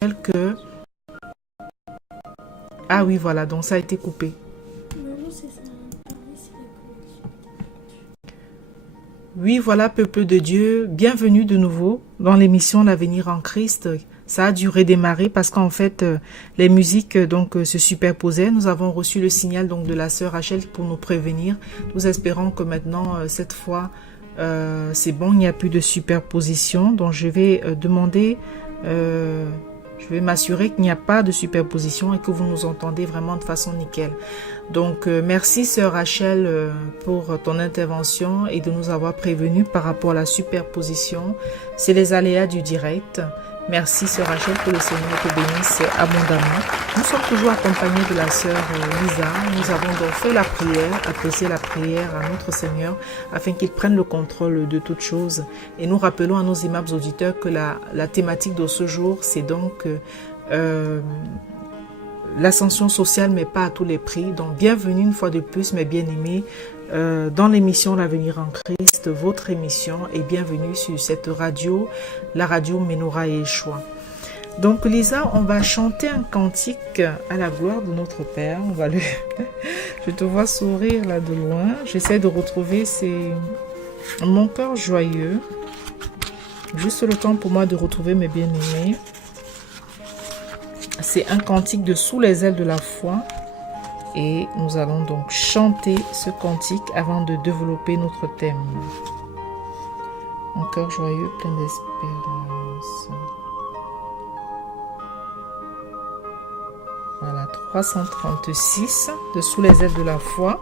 que... Ah oui, voilà, donc ça a été coupé. Oui, voilà, peuple de Dieu, bienvenue de nouveau dans l'émission L'avenir en Christ. Ça a dû redémarrer parce qu'en fait, les musiques se superposaient. Nous avons reçu le signal donc de la sœur Rachel pour nous prévenir. Nous espérons que maintenant, cette fois, c'est bon, il n'y a plus de superposition. Donc, je vais demander... je vais m'assurer qu'il n'y a pas de superposition et que vous nous entendez vraiment de façon nickel. Donc, merci sœur Rachel pour ton intervention et de nous avoir prévenus par rapport à la superposition. C'est les aléas du direct. Merci sœur Rachel, que le Seigneur te bénisse abondamment. Nous sommes toujours accompagnés de la sœur Lisa. Nous avons donc fait la prière, adressé la prière à notre Seigneur afin qu'il prenne le contrôle de toutes choses. Et nous rappelons à nos aimables auditeurs que la thématique de ce jour, c'est donc l'ascension sociale, mais pas à tous les prix. Donc bienvenue une fois de plus, mes bien-aimés, dans l'émission L'avenir en Christ, votre émission, et bienvenue sur cette radio, la radio Menorah et Yeshua. Donc Lisa, on va chanter un cantique à la gloire de notre Père. On va le... Je te vois sourire là de loin. J'essaie de retrouver mon cœur joyeux. Juste le temps pour moi de retrouver mes bien-aimés. C'est un cantique de Sous les ailes de la foi. Et nous allons donc chanter ce cantique avant de développer notre thème. Mon cœur joyeux, plein d'espérance. Voilà, 336 de Sous les ailes de la foi.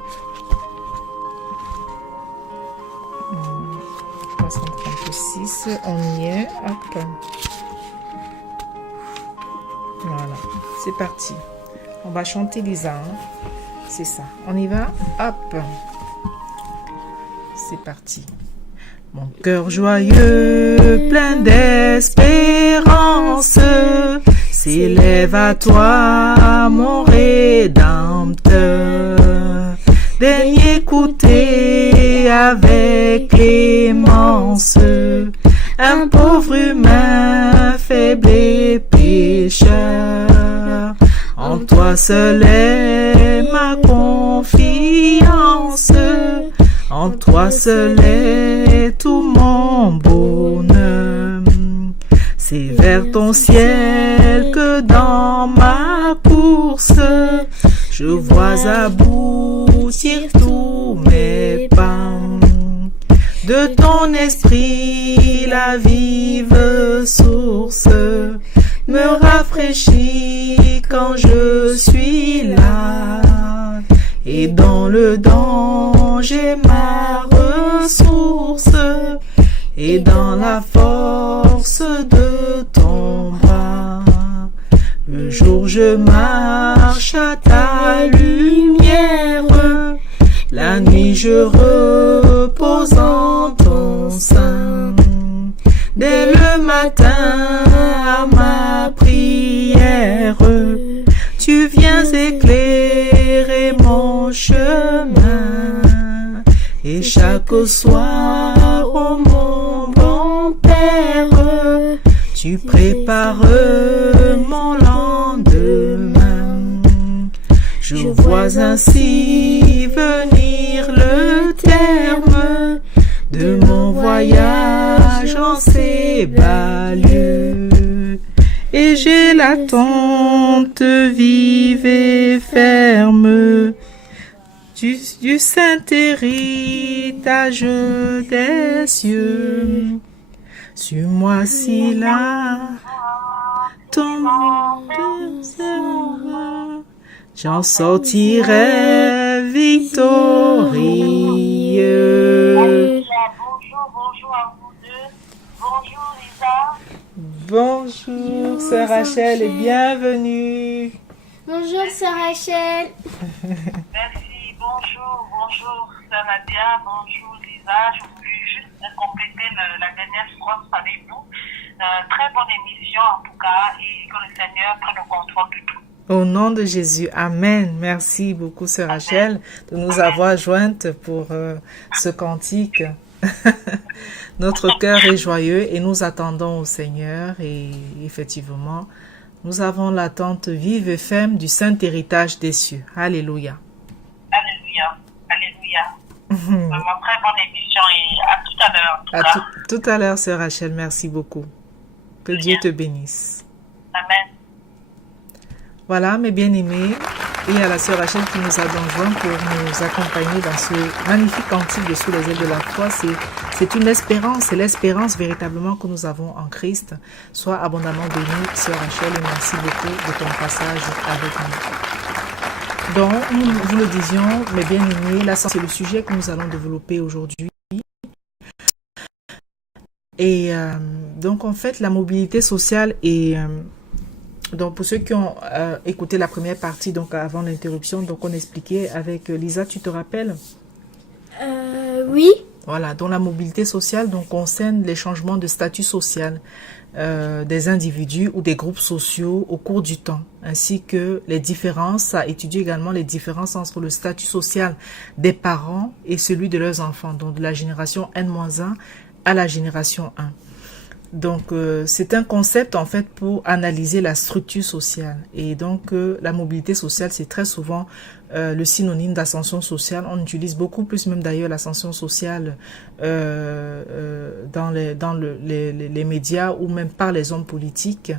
336, on y est. Hop. Voilà, c'est parti. On va chanter Lisa. C'est ça. On y va. Hop. C'est parti. Mon cœur joyeux, plein d'espérance, s'élève à toi, mon Rédempteur. Daigne écouter avec clémence un pauvre humain faible et pécheur. En toi seul est ma confiance, en toi seul est tout mon bonheur. C'est vers ton ciel que dans ma course, je vois aboutir tous mes pas. De ton esprit, la vive source me rafraîchit quand je suis là. Et dans le danger, ma ressource, et dans la force de ton bras. Le jour je marche à ta lumière, la nuit je repose en ton sein. Dès le matin à ma prière, tu viens éclairer mon chemin. Et chaque soir, oh mon bon Père, tu prépares mon lendemain. Je vois ainsi venir le terme de mon voyage en ces bas lieux. Et j'ai l'attente vive et ferme du saint héritage des cieux. Sur moi si là tombe j'en sortirai victorieux. Bonjour à vous deux. Bonjour Lisa. Bonjour sœur Rachel et bienvenue. Bonjour sœur Rachel. Merci, bonjour sœur Nadia, bonjour Lisa. Je voulais juste compléter la dernière phrase avec vous. Très bonne émission en tout cas et que le Seigneur prenne le contrôle de tout. Au nom de Jésus, Amen. Merci beaucoup, sœur Rachel, de nous avoir jointes pour ce cantique. Notre cœur est joyeux et nous attendons au Seigneur et effectivement, Nous avons l'attente vive et ferme du saint héritage des cieux. Alléluia. Alléluia. Alléluia. Vraiment très bonne émission et à tout à l'heure. En tout cas. Tout à l'heure, sœur Rachel. Merci beaucoup. Que Dieu te bénisse. Amen. Voilà, mes bien-aimés, et à la sœur Rachel qui nous a donc joint pour nous accompagner dans ce magnifique cantique de Sous les ailes de la foi. C'est une espérance, c'est l'espérance véritablement que nous avons en Christ. Sois abondamment bénie, sœur Rachel, et merci beaucoup de ton passage avec nous. Donc, nous vous le disions, mes bien-aimés, là, c'est le sujet que nous allons développer aujourd'hui. Et donc, en fait, la mobilité sociale est... donc, pour ceux qui ont écouté la première partie, donc avant l'interruption, donc on expliquait avec Lisa, tu te rappelles? Oui. Voilà, donc la mobilité sociale donc concerne les changements de statut social des individus ou des groupes sociaux au cours du temps, ainsi que les différences. Ça étudie également les différences entre le statut social des parents et celui de leurs enfants, donc de la génération N-1 à la génération 1. Donc, c'est un concept en fait pour analyser la structure sociale. Et donc, la mobilité sociale, c'est très souvent le synonyme d'ascension sociale. On utilise beaucoup plus même d'ailleurs l'ascension sociale dans les médias ou même par les hommes politiques.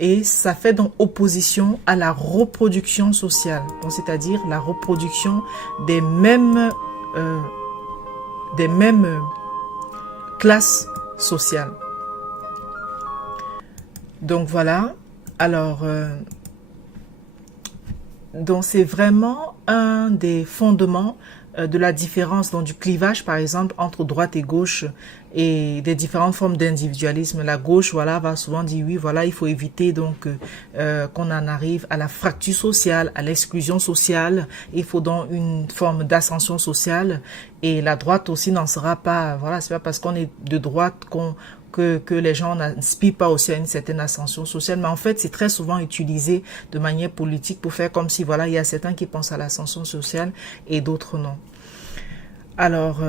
Et ça fait donc opposition à la reproduction sociale. Donc, c'est-à-dire la reproduction des mêmes classes sociale. Donc voilà, alors donc c'est vraiment un des fondements de la différence, donc du clivage par exemple entre droite et gauche et des différentes formes d'individualisme. La gauche, voilà, va souvent dire oui, voilà, il faut éviter donc qu'on en arrive à la fracture sociale, à l'exclusion sociale. Il faut donc une forme d'ascension sociale. Et la droite aussi n'en sera pas, voilà, c'est pas parce qu'on est de droite que les gens n'aspirent pas aussi à une certaine ascension sociale. Mais en fait, c'est très souvent utilisé de manière politique pour faire comme si, voilà, il y a certains qui pensent à l'ascension sociale et d'autres non. Alors,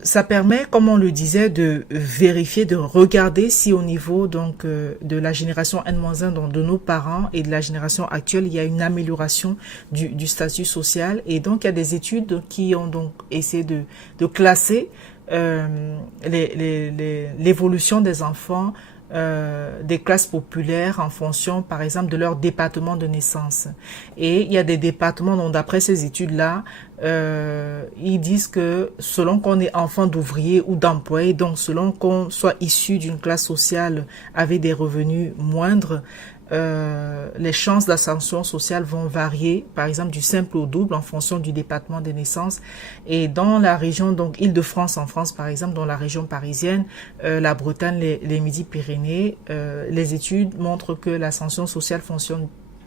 ça permet, comme on le disait, de vérifier, de regarder si au niveau donc de la génération N-1, donc de nos parents et de la génération actuelle, il y a une amélioration du statut social. Et donc, il y a des études qui ont donc essayé de classer l'évolution des enfants des classes populaires en fonction, par exemple, de leur département de naissance. Et il y a des départements, donc d'après ces études-là, ils disent que selon qu'on est enfant d'ouvrier ou d'employé, donc selon qu'on soit issu d'une classe sociale avec des revenus moindres, les chances d'ascension sociale vont varier, par exemple du simple au double en fonction du département de naissance. Et dans la région, donc Île-de-France en France par exemple, dans la région parisienne, la Bretagne, les Midi-Pyrénées, les études montrent que l'ascension sociale fonctionne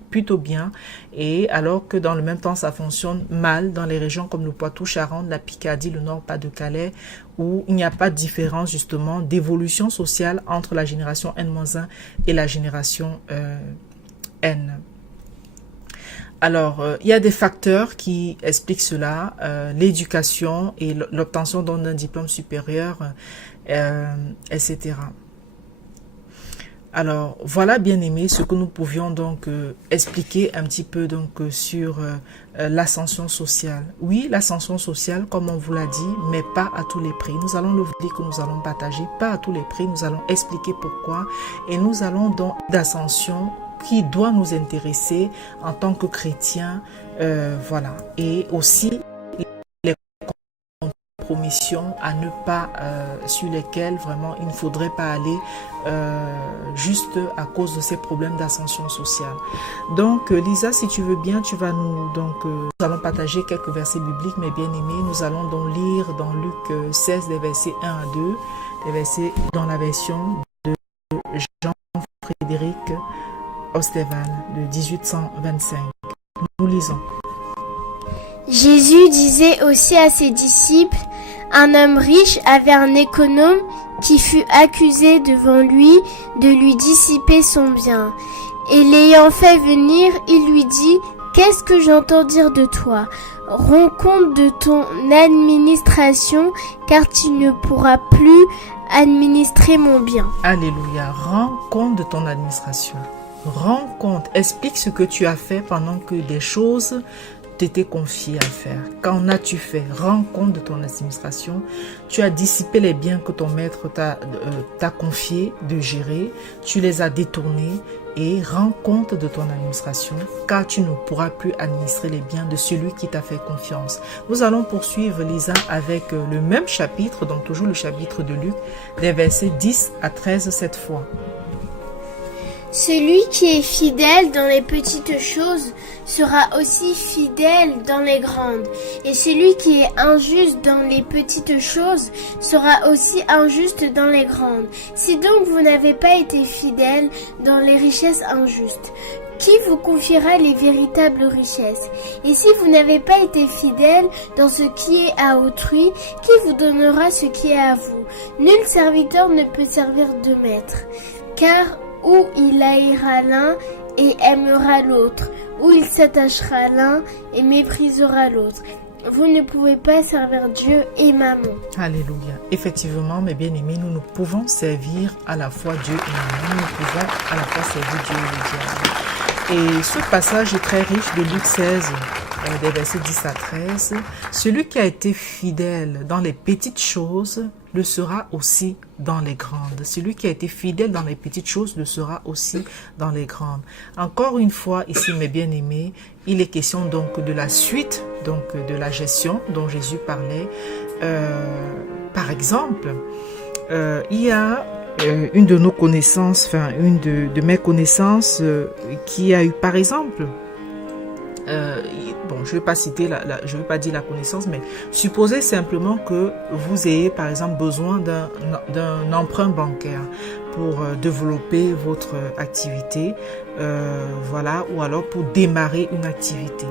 plutôt bien, et alors que dans le même temps ça fonctionne mal dans les régions comme le Poitou-Charentes, la Picardie, le Nord-Pas-de-Calais, où il n'y a pas de différence justement d'évolution sociale entre la génération N-1 et la génération N. Alors, il y a des facteurs qui expliquent cela, l'éducation et l'obtention d'un diplôme supérieur, etc. Alors, voilà, bien aimé, ce que nous pouvions donc expliquer un petit peu donc sur l'ascension sociale. Oui, l'ascension sociale, comme on vous l'a dit, mais pas à tous les prix. Nous allons le dire que nous allons partager, pas à tous les prix. Nous allons expliquer pourquoi et nous allons donc d'ascension qui doit nous intéresser en tant que chrétiens, voilà. Et aussi les compromissions à ne pas, sur lesquelles vraiment il ne faudrait pas aller juste à cause de ces problèmes d'ascension sociale. Donc Lisa, si tu veux bien, tu vas nous nous allons partager quelques versets bibliques, mais bien aimés, nous allons donc lire dans Luc 16 des versets 1 à 2, des versets dans la version de Jean-Frédéric Osteval de 1825. Nous lisons. Jésus disait aussi à ses disciples, un homme riche avait un économe qui fut accusé devant lui de lui dissiper son bien. Et l'ayant fait venir, il lui dit, qu'est-ce que j'entends dire de toi? Rends compte de ton administration, car tu ne pourras plus administrer mon bien. Alléluia. Rends compte de ton administration. Rends compte. Explique ce que tu as fait pendant que des choses t'étaient confiées à faire. Qu'en as-tu fait? Rends compte de ton administration. Tu as dissipé les biens que ton maître t'a confié de gérer. Tu les as détournés. Et rends compte de ton administration, car tu ne pourras plus administrer les biens de celui qui t'a fait confiance. Nous allons poursuivre, Lisa, avec le même chapitre, donc toujours le chapitre de Luc, des versets 10 à 13 cette fois. Celui qui est fidèle dans les petites choses sera aussi fidèle dans les grandes. Et celui qui est injuste dans les petites choses sera aussi injuste dans les grandes. Si donc vous n'avez pas été fidèle dans les richesses injustes, qui vous confiera les véritables richesses? Et si vous n'avez pas été fidèle dans ce qui est à autrui, qui vous donnera ce qui est à vous? Nul serviteur ne peut servir deux maîtres, car où il haïra l'un et aimera l'autre, où il s'attachera à l'un et méprisera l'autre. Vous ne pouvez pas servir Dieu et Mammon. Alléluia. Effectivement, mes bien-aimés, nous ne pouvons servir à la fois Dieu et Mammon. Nous ne pouvons à la fois servir Dieu et le diable. Et ce passage est très riche de Luc 16, des versets 10 à 13. Celui qui a été fidèle dans les petites choses le sera aussi dans les grandes. Celui qui a été fidèle dans les petites choses le sera aussi dans les grandes. Encore une fois, ici, mes bien-aimés, il est question donc de la suite, donc de la gestion dont Jésus parlait. Par exemple, il y a une de nos connaissances, enfin une de mes connaissances qui a eu par exemple, bon, je ne vais pas citer, je ne vais pas dire la connaissance, mais supposez simplement que vous ayez par exemple besoin d'un emprunt bancaire pour développer votre activité, voilà, ou alors pour démarrer une activité.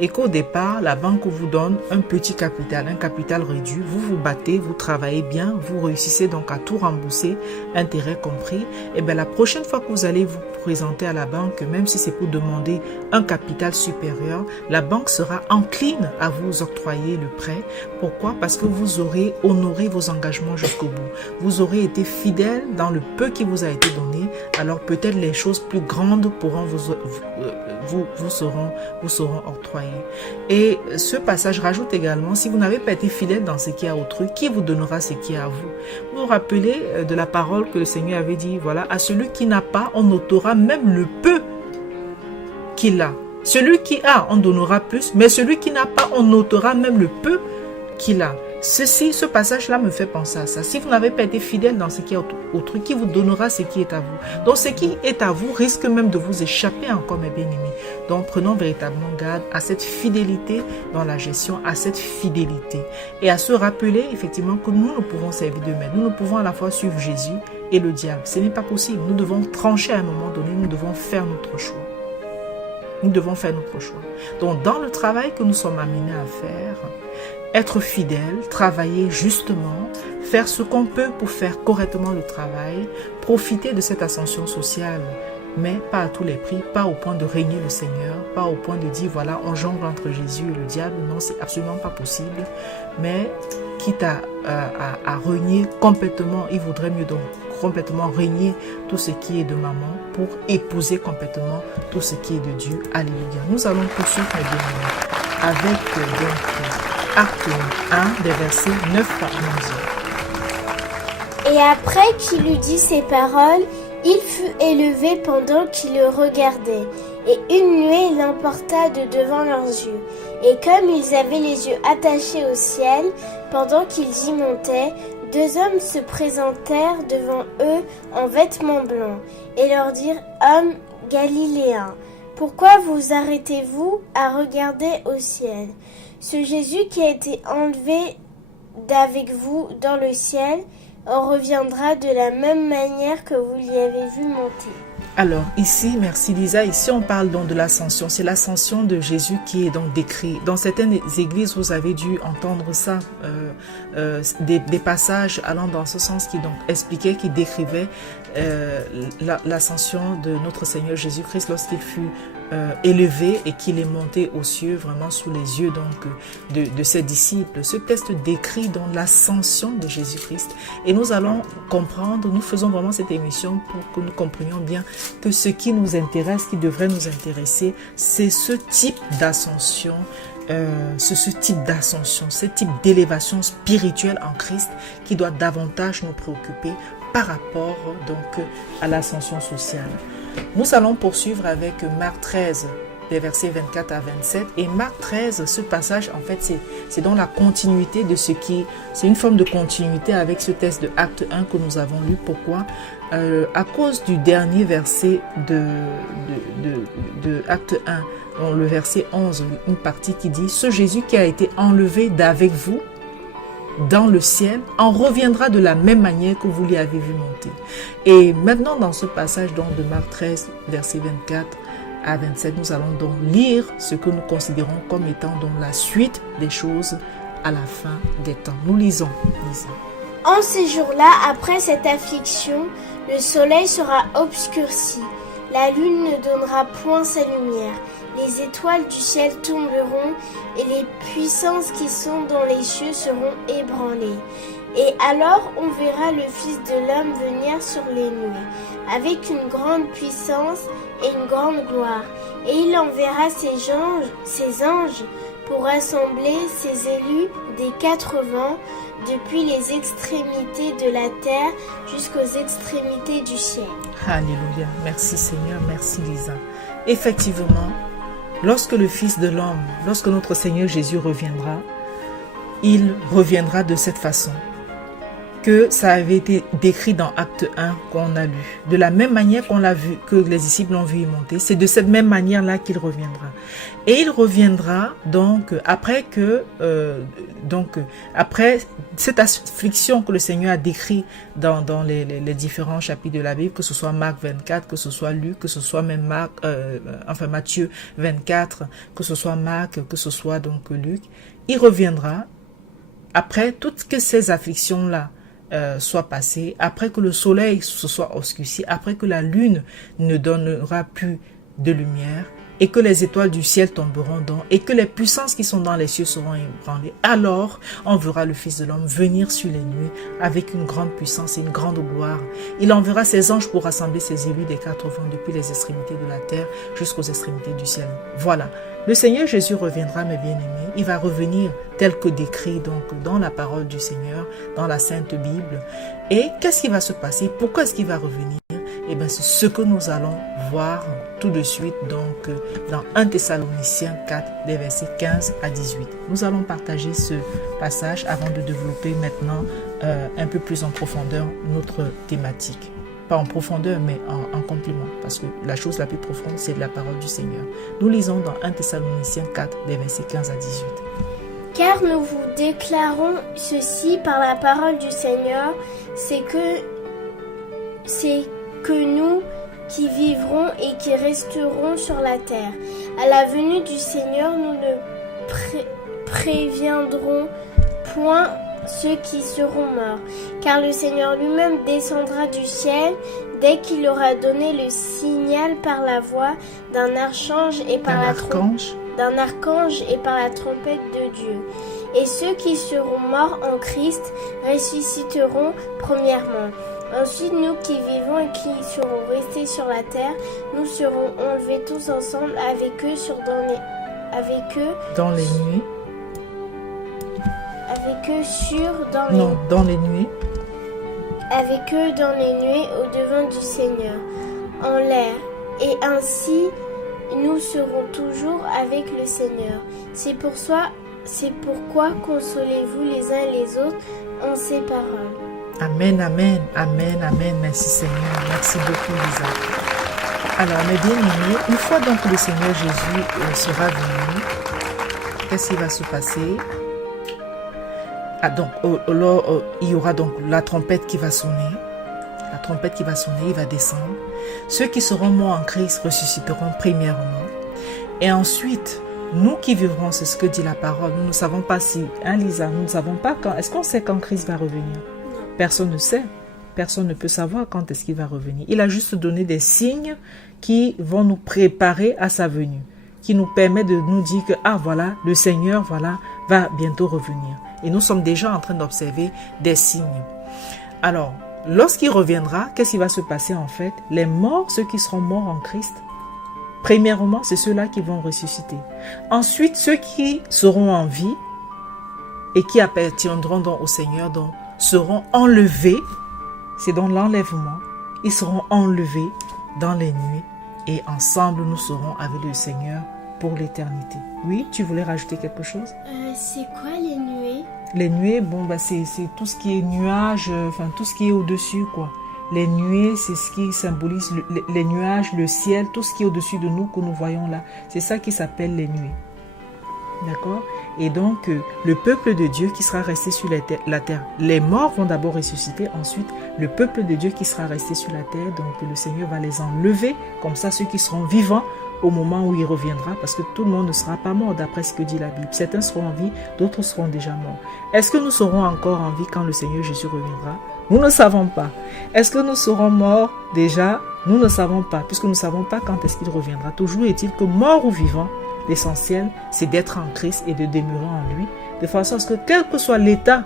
Et qu'au départ, la banque vous donne un petit capital, un capital réduit, vous vous battez, vous travaillez bien, vous réussissez donc à tout rembourser, intérêts compris. Et bien la prochaine fois que vous allez vous présenter à la banque, même si c'est pour demander un capital supérieur, la banque sera encline à vous octroyer le prêt. Pourquoi? Parce que vous aurez honoré vos engagements jusqu'au bout. Vous aurez été fidèle dans le peu qui vous a été donné, alors peut-être les choses plus grandes pourront vous seront octroyées. Et ce passage rajoute également, si vous n'avez pas été fidèle dans ce qui est à autrui, qui vous donnera ce qui est à vous? Vous vous rappelez de la parole que le Seigneur avait dit, voilà, à celui qui n'a pas, on ôtera même le peu qu'il a. Celui qui a, on donnera plus, mais celui qui n'a pas, on ôtera même le peu qu'il a. Ce passage-là me fait penser à ça. Si vous n'avez pas été fidèle dans ce qui est autrui, qui vous donnera ce qui est à vous? Donc ce qui est à vous risque même de vous échapper encore, mes bien-aimés. Donc prenons véritablement garde à cette fidélité dans la gestion, à cette fidélité. Et à se rappeler effectivement que nous ne pouvons servir de maître. Nous ne pouvons à la fois suivre Jésus et le diable. Ce n'est pas possible. Nous devons trancher à un moment donné. Nous devons faire notre choix. Nous devons faire notre choix. Donc dans le travail que nous sommes amenés à faire, être fidèle, travailler justement, faire ce qu'on peut pour faire correctement le travail, profiter de cette ascension sociale, mais pas à tous les prix, pas au point de régner le Seigneur, pas au point de dire voilà, on jongle entre Jésus et le diable. Non, c'est absolument pas possible. Mais quitte à régner complètement, il vaudrait mieux donc complètement régner tout ce qui est de maman pour épouser complètement tout ce qui est de Dieu. Alléluia. Nous allons poursuivre mes bien-aimés avec donc Acte 1 des versets 9 à 11. Et après qu'il eut dit ces paroles, il fut élevé pendant qu'ils le regardaient, et une nuée l'emporta de devant leurs yeux. Et comme ils avaient les yeux attachés au ciel, pendant qu'ils y montaient, deux hommes se présentèrent devant eux en vêtements blancs, et leur dirent, hommes galiléens, pourquoi vous arrêtez-vous à regarder au ciel? Ce Jésus qui a été enlevé d'avec vous dans le ciel en reviendra de la même manière que vous l'y avez vu monter. Alors ici, merci Lisa, ici on parle donc de l'ascension. C'est l'ascension de Jésus qui est donc décrit. Dans certaines églises, vous avez dû entendre ça, des passages allant dans ce sens qui donc expliquaient, qui décrivaient l'ascension de notre Seigneur Jésus-Christ lorsqu'il fut élevé et qu'il est monté aux cieux, vraiment sous les yeux donc de ses disciples. Ce texte décrit donc l'ascension de Jésus-Christ. Et nous allons comprendre, nous faisons vraiment cette émission pour que nous comprenions bien que ce qui nous intéresse, qui devrait nous intéresser, c'est ce type d'ascension, ce type d'élévation spirituelle en Christ qui doit davantage nous préoccuper par rapport donc à l'ascension sociale. Nous allons poursuivre avec Marc 13, des versets 24 à 27. Et Marc 13, ce passage, en fait, c'est dans la continuité de ce qui... C'est une forme de continuité avec ce texte de Acte 1 que nous avons lu. Pourquoi ? À cause du dernier verset de Acte 1, dans le verset 11, une partie qui dit « Ce Jésus qui a été enlevé d'avec vous dans le ciel, en reviendra de la même manière que vous l'y avez vu monter. » Et maintenant, dans ce passage donc, de Marc 13, verset 24 à 27, nous allons donc lire ce que nous considérons comme étant donc la suite des choses à la fin des temps. Nous lisons. En ces jours-là, après cette affliction, le soleil sera obscurci, la lune ne donnera point sa lumière, les étoiles du ciel tomberont et les puissances qui sont dans les cieux seront ébranlées. Et alors on verra le Fils de l'homme venir sur les nuées, avec une grande puissance et une grande gloire. Et il enverra ses anges pour rassembler ses élus des 4 vents, depuis les extrémités de la terre jusqu'aux extrémités du ciel. Alléluia. Merci Seigneur, merci Lisa. Effectivement, lorsque le Fils de l'homme, lorsque notre Seigneur Jésus reviendra, il reviendra de cette façon que ça avait été décrit dans Acte 1 qu'on a lu. De la même manière qu'on l'a vu, que les disciples l'ont vu y monter, c'est de cette même manière-là qu'il reviendra. Et il reviendra donc après cette affliction que le Seigneur a décrit dans les différents chapitres de la Bible, que ce soit Marc 24, que ce soit Luc, que ce soit même Matthieu 24, que ce soit Marc, que ce soit donc Luc. Il reviendra après toutes ces afflictions-là soit passées, après que le soleil se soit obscurci, après que la lune ne donnera plus de lumière, et que les étoiles du ciel tomberont donc, et que les puissances qui sont dans les cieux seront ébranlées. Alors, on verra le Fils de l'homme venir sur les nuées avec une grande puissance et une grande gloire. Il enverra ses anges pour rassembler ses élus des 4 vents depuis les extrémités de la terre jusqu'aux extrémités du ciel. Voilà. Le Seigneur Jésus reviendra, mes bien-aimés. Il va revenir tel que décrit donc dans la parole du Seigneur, dans la Sainte Bible. Et qu'est-ce qui va se passer? Pourquoi est-ce qu'il va revenir? Eh bien, c'est ce que nous allons voir tout de suite donc dans 1 Thessaloniciens 4, des versets 15 à 18. Nous allons partager ce passage avant de développer maintenant un peu plus en profondeur notre thématique. Pas en profondeur, mais en complément, parce que la chose la plus profonde, c'est de la parole du Seigneur. Nous lisons dans 1 Thessaloniciens 4, des versets 15 à 18. Car nous vous déclarons ceci par la parole du Seigneur, c'est que nous qui vivrons et qui resterons sur la terre, à la venue du Seigneur, nous ne préviendrons point ceux qui seront morts, car le Seigneur lui-même descendra du ciel dès qu'il aura donné le signal par la voix d'un archange et par la trompette de Dieu. Et ceux qui seront morts en Christ ressusciteront premièrement. Ensuite, nous qui vivons et qui serons restés sur la terre, nous serons enlevés tous ensemble avec eux dans les nuées. Avec eux dans les nuées. Avec eux dans les nuées au devant du Seigneur, en l'air. Et ainsi, nous serons toujours avec le Seigneur. C'est pourquoi consolez-vous les uns et les autres en ces paroles. Amen, amen, amen, amen. Merci Seigneur. Merci beaucoup Lisa. Alors mes bien-aimés, une fois donc le Seigneur Jésus sera venu, qu'est-ce qui va se passer? Il y aura donc la trompette qui va sonner. La trompette qui va sonner, il va descendre. Ceux qui seront morts en Christ ressusciteront premièrement. Et ensuite, nous qui vivrons, c'est ce que dit la parole. Nous ne savons pas si, Lisa, nous ne savons pas quand. Est-ce qu'on sait quand Christ va revenir? Personne ne sait. Personne ne peut savoir quand est-ce qu'il va revenir. Il a juste donné des signes qui vont nous préparer à sa venue, qui nous permet de nous dire que, ah voilà, le Seigneur, voilà, va bientôt revenir. Et nous sommes déjà en train d'observer des signes. Alors, lorsqu'il reviendra, qu'est-ce qui va se passer en fait? Les morts, ceux qui seront morts en Christ, premièrement, c'est ceux-là qui vont ressusciter. Ensuite, ceux qui seront en vie et qui appartiendront donc au Seigneur, donc, seront enlevés. C'est donc l'enlèvement. Ils seront enlevés dans les nuées et ensemble, nous serons avec le Seigneur pour l'éternité. Oui, tu voulais rajouter quelque chose? C'est quoi les nuées? Les nuées, bon, bah, c'est tout ce qui est nuages, enfin tout ce qui est au-dessus, quoi. Les nuées, c'est ce qui symbolise les nuages, le ciel, tout ce qui est au-dessus de nous que nous voyons là. C'est ça qui s'appelle les nuées. D'accord? Et donc, le peuple de Dieu qui sera resté sur la terre. Les morts vont d'abord ressusciter. Ensuite, le peuple de Dieu qui sera resté sur la terre. Donc, le Seigneur va les enlever. Comme ça, ceux qui seront vivants au moment où il reviendra. Parce que tout le monde ne sera pas mort d'après ce que dit la Bible. Certains seront en vie, d'autres seront déjà morts. Est-ce que nous serons encore en vie quand le Seigneur Jésus reviendra? Nous ne savons pas. Est-ce que nous serons morts déjà? Nous ne savons pas. Puisque nous ne savons pas quand est-ce qu'il reviendra. Toujours est-il que mort ou vivant, l'essentiel, c'est d'être en Christ et de demeurer en lui, de façon à ce que quel que soit l'état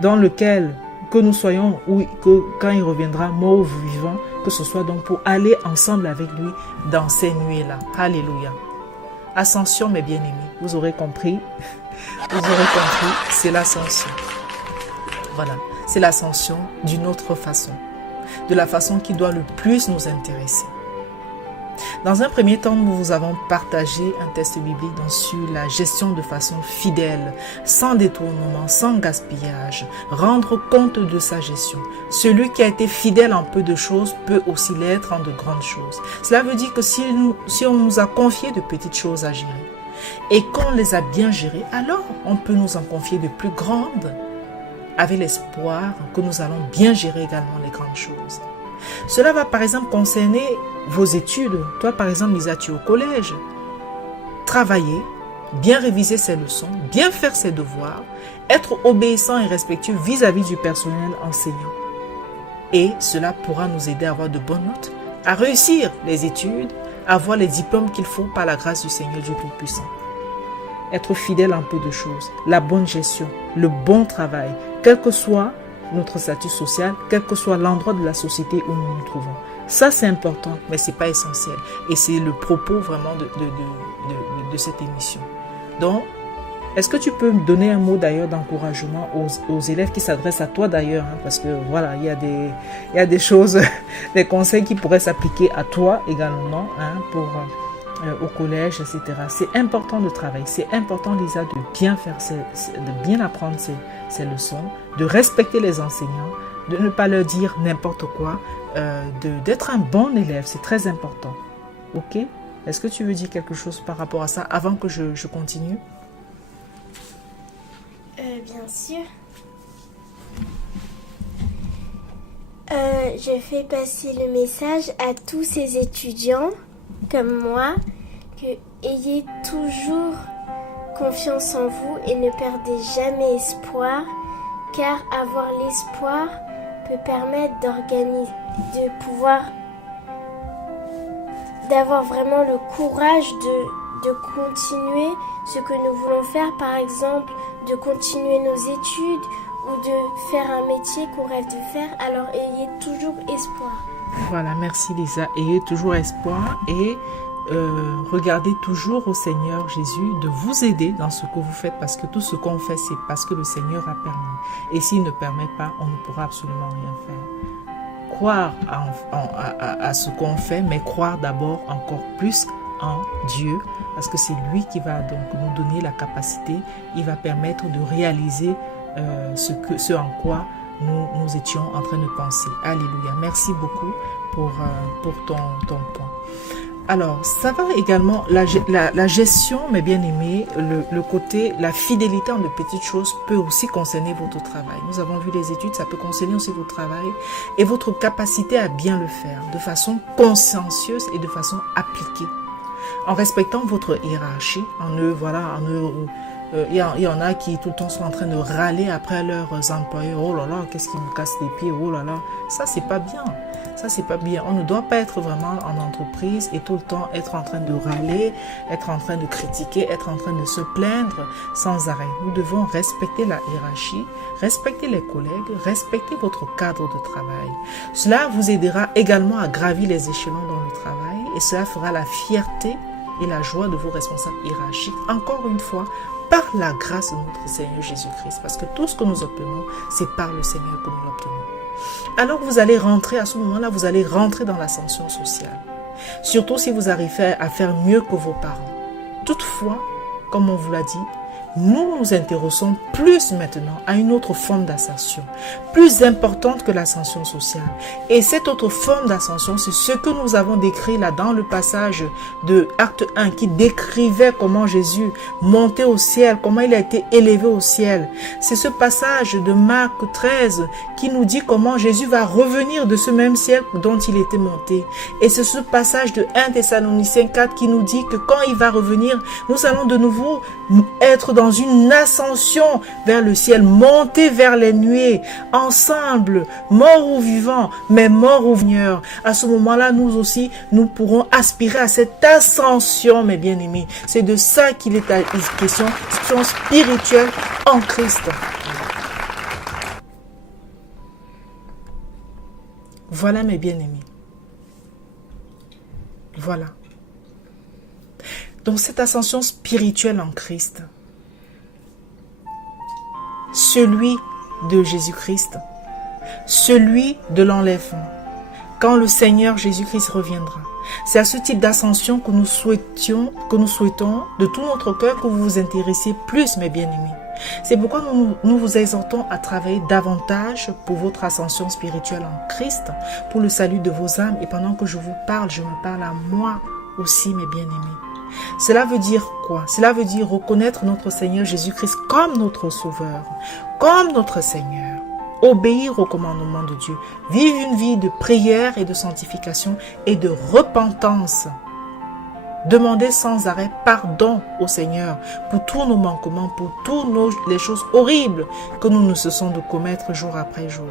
dans lequel que nous soyons, ou que quand il reviendra, mort ou vivant, que ce soit donc pour aller ensemble avec lui dans ces nuées-là. Alléluia. Ascension, mes bien-aimés, vous aurez compris, c'est l'ascension. Voilà, c'est l'ascension d'une autre façon, de la façon qui doit le plus nous intéresser. Dans un premier temps, nous vous avons partagé un texte biblique sur la gestion de façon fidèle, sans détournement, sans gaspillage, rendre compte de sa gestion. Celui qui a été fidèle en peu de choses peut aussi l'être en de grandes choses. Cela veut dire que si on nous a confié de petites choses à gérer et qu'on les a bien gérées, alors on peut nous en confier de plus grandes avec l'espoir que nous allons bien gérer également les grandes choses. Cela va par exemple concerner vos études. Toi par exemple, Lisa, tu es au collège. Travailler, bien réviser ses leçons, bien faire ses devoirs, être obéissant et respectueux vis-à-vis du personnel enseignant. Et cela pourra nous aider à avoir de bonnes notes, à réussir les études, à avoir les diplômes qu'il faut par la grâce du Seigneur Dieu Tout-Puissant. Être fidèle en peu de choses, la bonne gestion, le bon travail, quel que soit notre statut social, quel que soit l'endroit de la société où nous nous trouvons. Ça, c'est important, mais ce n'est pas essentiel. Et c'est le propos vraiment de cette émission. Donc, est-ce que tu peux me donner un mot d'ailleurs d'encouragement aux élèves qui s'adressent à toi d'ailleurs, hein, parce que voilà, il y a des choses, des conseils qui pourraient s'appliquer à toi également, hein, au collège, etc. C'est important de travailler, c'est important, Lisa, de bien faire, de bien apprendre ces leçons, de respecter les enseignants, de ne pas leur dire n'importe quoi, d'être un bon élève, c'est très important. Ok? Est-ce que tu veux dire quelque chose par rapport à ça avant que je continue? Bien sûr. Je fais passer le message à tous ces étudiants comme moi, que ayez toujours confiance en vous et ne perdez jamais espoir, car avoir l'espoir peut permettre d'avoir vraiment le courage de continuer ce que nous voulons faire, par exemple de continuer nos études ou de faire un métier qu'on rêve de faire. Alors ayez toujours espoir. Voilà, merci Lisa. Ayez toujours espoir et regardez toujours au Seigneur Jésus de vous aider dans ce que vous faites, parce que tout ce qu'on fait, c'est parce que le Seigneur a permis. Et s'il ne permet pas, on ne pourra absolument rien faire. Croire à ce qu'on fait, mais croire d'abord encore plus en Dieu, parce que c'est lui qui va donc nous donner la capacité, il va permettre de réaliser ce en quoi nous étions en train de penser. Alléluia. Merci beaucoup pour ton point. Alors, ça va également, la gestion, mes bien-aimés, le côté, la fidélité en de petites choses peut aussi concerner votre travail. Nous avons vu les études, ça peut concerner aussi votre travail et votre capacité à bien le faire de façon consciencieuse et de façon appliquée. En respectant votre hiérarchie, il y en a qui tout le temps sont en train de râler après leurs employeurs. Oh là là, qu'est-ce qui me casse les pieds, oh là là. Ça, c'est pas bien. Ça, c'est pas bien. On ne doit pas être vraiment en entreprise et tout le temps être en train de râler, être en train de critiquer, être en train de se plaindre sans arrêt. Nous devons respecter la hiérarchie, respecter les collègues, respecter votre cadre de travail. Cela vous aidera également à gravir les échelons dans le travail et cela fera la fierté et la joie de vos responsables hiérarchiques. Encore une fois, par la grâce de notre Seigneur Jésus-Christ. Parce que tout ce que nous obtenons, c'est par le Seigneur que nous l'obtenons. Alors vous allez rentrer, à ce moment-là, vous allez rentrer dans l'ascension sociale. Surtout si vous arrivez à faire mieux que vos parents. Toutefois, comme on vous l'a dit, nous nous intéressons plus maintenant à une autre forme d'ascension, plus importante que l'ascension sociale. Et cette autre forme d'ascension, c'est ce que nous avons décrit là dans le passage de Acte 1 qui décrivait comment Jésus montait au ciel, comment il a été élevé au ciel. C'est ce passage de Marc 13 qui nous dit comment Jésus va revenir de ce même ciel dont il était monté. Et c'est ce passage de 1 Thessaloniciens 4 qui nous dit que quand il va revenir, nous allons de nouveau être dans une ascension vers le ciel, monter vers les nuées, ensemble, morts ou vivants, mais morts ou Seigneur. À ce moment-là, nous aussi, nous pourrons aspirer à cette ascension, mes bien-aimés. C'est de ça qu'il est question, ascension spirituelle en Christ. Voilà, mes bien-aimés. Voilà. Donc, cette ascension spirituelle en Christ, celui de Jésus-Christ, celui de l'enlèvement, quand le Seigneur Jésus-Christ reviendra. C'est à ce type d'ascension que nous souhaitons de tout notre cœur que vous vous intéressiez plus, mes bien-aimés. C'est pourquoi nous vous exhortons à travailler davantage pour votre ascension spirituelle en Christ, pour le salut de vos âmes. Et pendant que je vous parle, je me parle à moi aussi, mes bien-aimés. Cela veut dire quoi? Cela veut dire reconnaître notre Seigneur Jésus-Christ comme notre Sauveur, comme notre Seigneur. Obéir au commandement de Dieu. Vivre une vie de prière et de sanctification et de repentance. Demander sans arrêt pardon au Seigneur pour tous nos manquements, pour toutes les choses horribles que nous ne cessons de commettre jour après jour.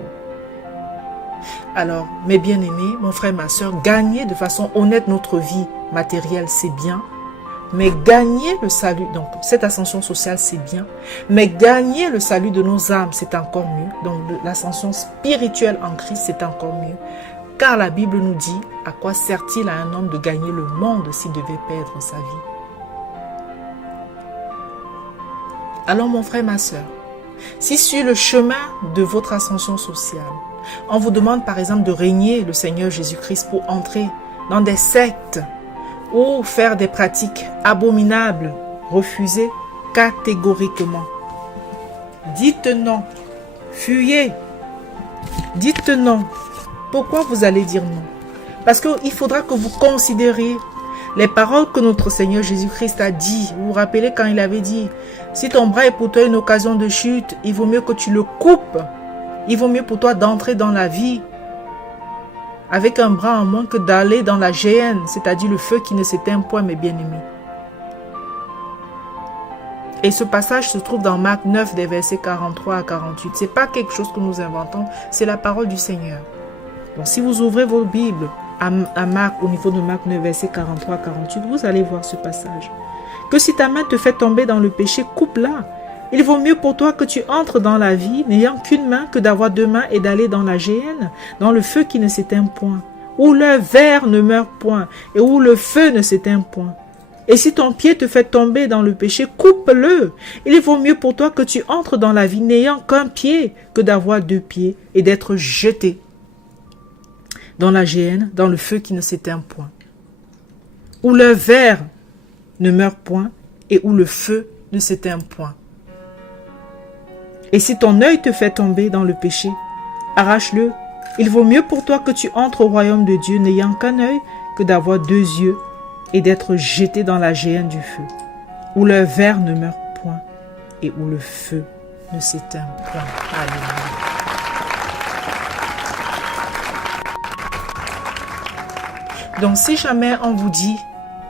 Alors, mes bien-aimés, mon frère, ma soeur, gagner de façon honnête notre vie matérielle, c'est bien. Mais gagner le salut, donc cette ascension sociale, c'est bien. Mais gagner le salut de nos âmes, c'est encore mieux. Donc l'ascension spirituelle en Christ, c'est encore mieux. Car la Bible nous dit, à quoi sert-il à un homme de gagner le monde s'il devait perdre sa vie? Alors mon frère, ma soeur, si sur le chemin de votre ascension sociale, on vous demande par exemple de régner le Seigneur Jésus-Christ pour entrer dans des sectes, ou faire des pratiques abominables, refusez catégoriquement. Dites non, fuyez, dites non. Pourquoi vous allez dire non? Parce qu'il faudra que vous considériez les paroles que notre Seigneur Jésus-Christ a dit. Vous vous rappelez quand il avait dit, si ton bras est pour toi une occasion de chute, il vaut mieux que tu le coupes. Il vaut mieux pour toi d'entrer dans la vie avec un bras en moins que d'aller dans la géhenne, c'est-à-dire le feu qui ne s'éteint point, mes bien-aimés. Et ce passage se trouve dans Marc 9, des versets 43 à 48. Ce n'est pas quelque chose que nous inventons, c'est la parole du Seigneur. Donc si vous ouvrez vos Bibles à Marc, au niveau de Marc 9, versets 43 à 48, vous allez voir ce passage. Que si ta main te fait tomber dans le péché, coupe-la. Il vaut mieux pour toi que tu entres dans la vie n'ayant qu'une main que d'avoir deux mains et d'aller dans la géhenne, dans le feu qui ne s'éteint point, où le ver ne meurt point et où le feu ne s'éteint point. Et si ton pied te fait tomber dans le péché, coupe-le. Il vaut mieux pour toi que tu entres dans la vie n'ayant qu'un pied que d'avoir deux pieds et d'être jeté dans la géhenne, dans le feu qui ne s'éteint point, où le ver ne meurt point et où le feu ne s'éteint point. Et si ton œil te fait tomber dans le péché, arrache-le. Il vaut mieux pour toi que tu entres au royaume de Dieu n'ayant qu'un œil que d'avoir deux yeux et d'être jeté dans la géhenne du feu, où le ver ne meurt point et où le feu ne s'éteint point. Alléluia. Donc si jamais on vous dit,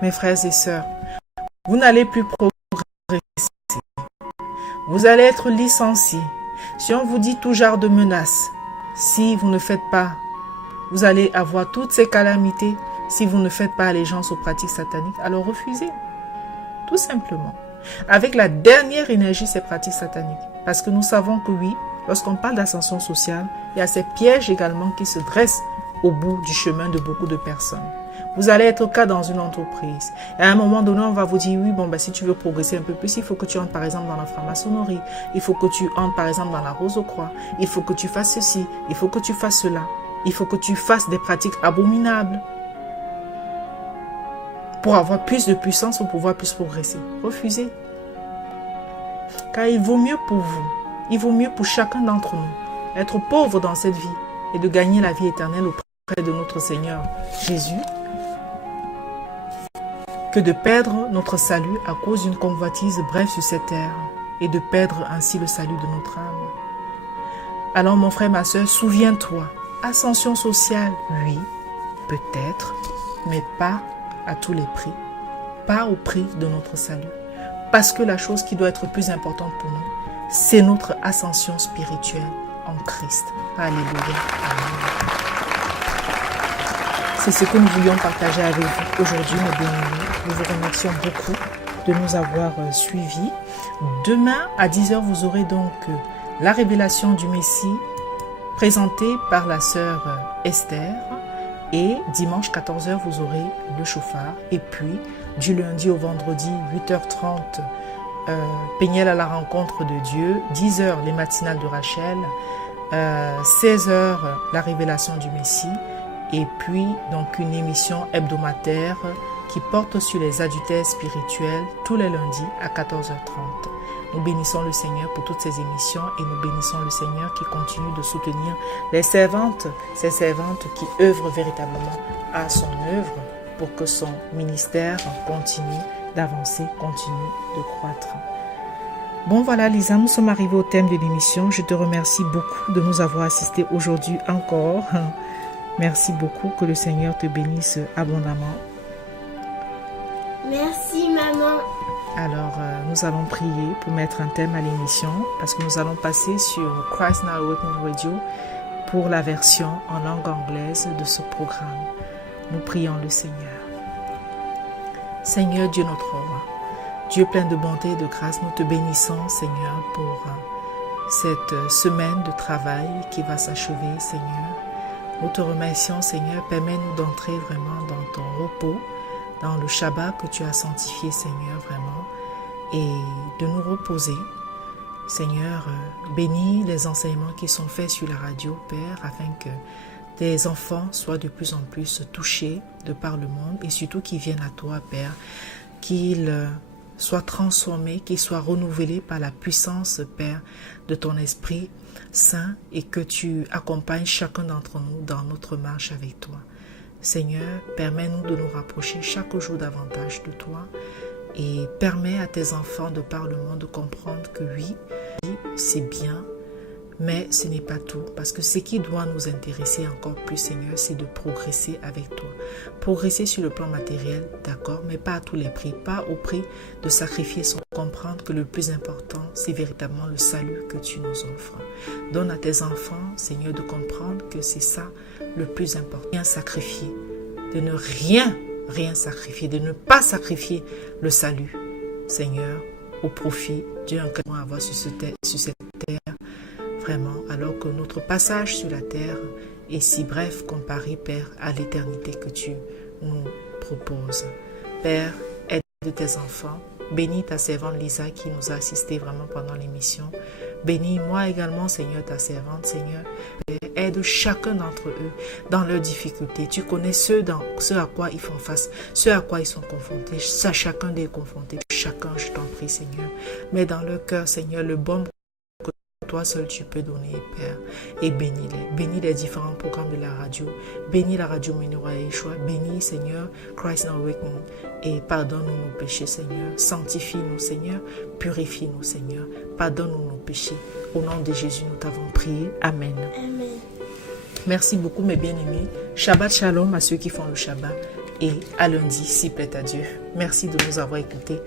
mes frères et sœurs, vous n'allez plus progresser, vous allez être licencié. Si on vous dit tout genre de menaces, si vous ne faites pas vous allez avoir toutes ces calamités si vous ne faites pas allégeance aux pratiques sataniques. Alors refusez, tout simplement. Avec la dernière énergie, ces pratiques sataniques. Parce que nous savons que oui, lorsqu'on parle d'ascension sociale, il y a ces pièges également qui se dressent au bout du chemin de beaucoup de personnes. Vous allez être au cas dans une entreprise. Et à un moment donné, on va vous dire, oui, bon, si tu veux progresser un peu plus, il faut que tu entres par exemple dans la franc-maçonnerie. Il faut que tu entres par exemple dans la Rose-aux-Croix. Il faut que tu fasses ceci. Il faut que tu fasses cela. Il faut que tu fasses des pratiques abominables pour avoir plus de puissance, pour pouvoir plus progresser. Refusez. Car il vaut mieux pour vous, il vaut mieux pour chacun d'entre nous être pauvre dans cette vie et de gagner la vie éternelle auprès de notre Seigneur Jésus que de perdre notre salut à cause d'une convoitise brève sur cette terre et de perdre ainsi le salut de notre âme. Alors mon frère, ma soeur, souviens-toi, ascension sociale, oui, peut-être, mais pas à tous les prix, pas au prix de notre salut. Parce que la chose qui doit être plus importante pour nous, c'est notre ascension spirituelle en Christ. Alléluia. Amen. C'est ce que nous voulions partager avec vous aujourd'hui, mes bien-aimés. Nous vous remercions beaucoup de nous avoir suivis. Demain, à 10h, vous aurez donc la révélation du Messie présentée par la sœur Esther. Et dimanche, 14h, vous aurez le chauffard. Et puis, du lundi au vendredi, 8h30, Péniel à la rencontre de Dieu. 10h, les matinales de Rachel. 16h, la révélation du Messie. Et puis, donc, une émission hebdomadaire qui porte sur les adultères spirituels tous les lundis à 14h30. Nous bénissons le Seigneur pour toutes ces émissions et nous bénissons le Seigneur qui continue de soutenir les servantes, ces servantes qui œuvrent véritablement à son œuvre pour que son ministère continue d'avancer, continue de croître. Bon voilà Lisa, nous sommes arrivés au thème de l'émission. Je te remercie beaucoup de nous avoir assistés aujourd'hui encore. Merci beaucoup, que le Seigneur te bénisse abondamment. Merci maman. Alors, nous allons prier pour mettre un thème à l'émission parce que nous allons passer sur Christ Now Awakening Radio pour la version en langue anglaise de ce programme. Nous prions le Seigneur. Seigneur Dieu notre roi, Dieu plein de bonté et de grâce, nous te bénissons Seigneur pour cette semaine de travail qui va s'achever Seigneur. Nous te remercions Seigneur, permets-nous d'entrer vraiment dans ton repos, dans le Shabbat que tu as sanctifié Seigneur vraiment et de nous reposer. Seigneur, bénis les enseignements qui sont faits sur la radio Père afin que tes enfants soient de plus en plus touchés de par le monde et surtout qu'ils viennent à toi Père, qu'ils soient transformés, qu'ils soient renouvelés par la puissance Père de ton Esprit Saint et que tu accompagnes chacun d'entre nous dans notre marche avec toi. Seigneur, permets-nous de nous rapprocher chaque jour davantage de toi et permets à tes enfants de par le monde de comprendre que oui, c'est bien, mais ce n'est pas tout. Parce que ce qui doit nous intéresser encore plus, Seigneur, c'est de progresser avec toi. Progresser sur le plan matériel, d'accord, mais pas à tous les prix, pas au prix de sacrifier son. Comprendre que le plus important, c'est véritablement le salut que tu nous offres. Donne à tes enfants, Seigneur, de comprendre que c'est ça le plus important. Rien sacrifier, de ne rien sacrifier, de ne pas sacrifier le salut, Seigneur, au profit d'un cœur à avoir sur cette terre, vraiment, alors que notre passage sur la terre est si bref comparé, Père, à l'éternité que tu nous proposes. Père, aide tes enfants. Bénis ta servante Lisa qui nous a assisté vraiment pendant l'émission. Bénis moi également, Seigneur, ta servante, Seigneur. Aide chacun d'entre eux dans leurs difficultés. Tu connais ce à quoi ils font face, ce à quoi ils sont confrontés. Ça, chacun des confrontés. Chacun, je t'en prie, Seigneur. Mets dans leur cœur, Seigneur, le bon que toi seul tu peux donner, Père. Et bénis-les. Bénis les différents programmes de la radio. Bénis la radio Menorah Yeshua. Bénis, Seigneur, Christ Now Awakening. Et pardonne-nous nos péchés, Seigneur. Sanctifie-nous, Seigneur. Purifie-nous, Seigneur. Pardonne-nous nos péchés. Au nom de Jésus, nous t'avons prié. Amen. Amen. Merci beaucoup, mes bien-aimés. Shabbat Shalom à ceux qui font le Shabbat. Et à lundi, s'il plaît à Dieu. Merci de nous avoir écoutés.